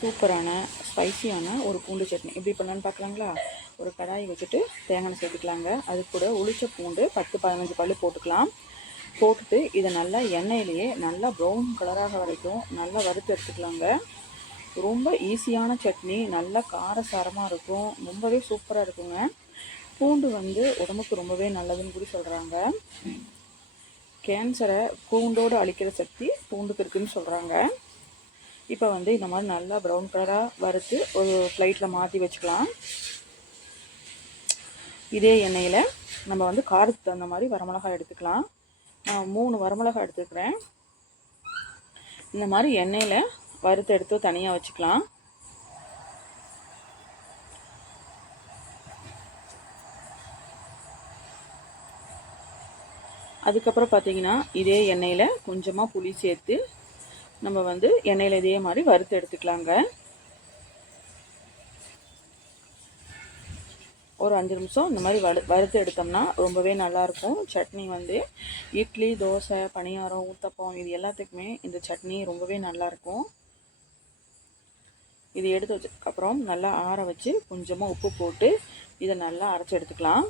சூப்பரான ஸ்பைசியான ஒரு பூண்டு சட்னி எப்படி பண்ணலான்னு பார்க்கலாங்களா? ஒரு கடாய் வச்சுட்டு தேங்காய் சேர்த்துக்கலாங்க. அது கூட உளிச்ச பூண்டு 10-15 பல் போட்டுக்கலாம். போட்டுட்டு இதை நல்லா எண்ணெயிலேயே நல்லா ப்ரௌன் கலராக வரைக்கும் நல்லா வறுத்து எடுத்துக்கலாங்க. ரொம்ப ஈஸியான சட்னி, நல்லா காரசாரமாக இருக்கும், ரொம்பவே சூப்பராக இருக்குங்க. பூண்டு உடம்புக்கு ரொம்பவே நல்லதுன்னு கூட சொல்கிறாங்க. கேன்சரை பூண்டோடு அழிக்கிற சக்தி பூண்டுக்கு இருக்குதுன்னு சொல்கிறாங்க. இப்போ இந்த மாதிரி நல்லா ப்ரௌன் கலராக வறுத்து ஒரு ஃப்ளைட்டில் மாற்றி வச்சுக்கலாம். இதே எண்ணெயில் நம்ம காரத்துக்கு தகுந்த மாதிரி வரமிளகாய் எடுத்துக்கலாம். நான் 3 வரமிளகாய் எடுத்துக்கிறேன். இந்த மாதிரி எண்ணெயில் வறுத்து எடுத்து தனியாக வச்சுக்கலாம். அதுக்கப்புறம் பார்த்தீங்கன்னா இதே எண்ணெயில் கொஞ்சமாக புளி சேர்த்து நம்ம எண்ணெயில் இதே மாதிரி வறுத்து எடுத்துக்கலாங்க. ஒரு 5 நிமிஷம் இந்த மாதிரி வறுத்து எடுத்தோம்னா ரொம்பவே நல்லாயிருக்கும். சட்னி இட்லி, தோசை, பணியாரம், ஊத்தப்பம் இது எல்லாத்துக்குமே இந்த சட்னி ரொம்பவே நல்லாயிருக்கும். இது எடுத்து வச்சதுக்கப்புறம் நல்லா ஆற வச்சு கொஞ்சமாக உப்பு போட்டு இதை நல்லா அரைச்சி எடுத்துக்கலாம்.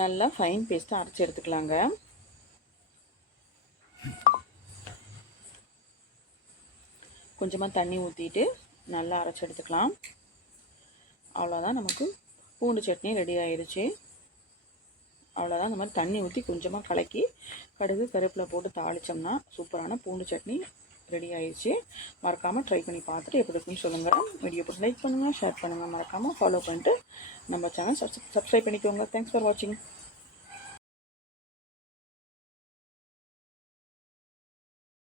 நல்லா ஃபைன் பேஸ்ட்டாக அரைச்சி எடுத்துக்கலாங்க. கொஞ்சமாக தண்ணி ஊற்றிட்டு நல்லா அரைச்சி எடுத்துக்கலாம். அவ்வளோதான், நமக்கு பூண்டு சட்னி ரெடி ஆயிடுச்சு. அவ்வளோதான், இந்த மாதிரி தண்ணி ஊற்றி கொஞ்சமாக கலக்கி கடுகு கருவேப்பிலை போட்டு தாளித்தோம்னா சூப்பரான பூண்டு சட்னி ரெடி ஆயிடுச்சு. மறக்காமல் ட்ரை பண்ணி பார்த்துட்டு எப்படி இருக்குன்னு சொல்லுங்கள். வீடியோ போட்டு லைக் பண்ணுங்கள், ஷேர் பண்ணுங்கள், மறக்காமல் ஃபாலோ பண்ணிட்டு நம்ம சேனல் சப்ஸ்கிரைப் பண்ணிக்கோங்க. தேங்க்ஸ் ஃபார் வாட்சிங்.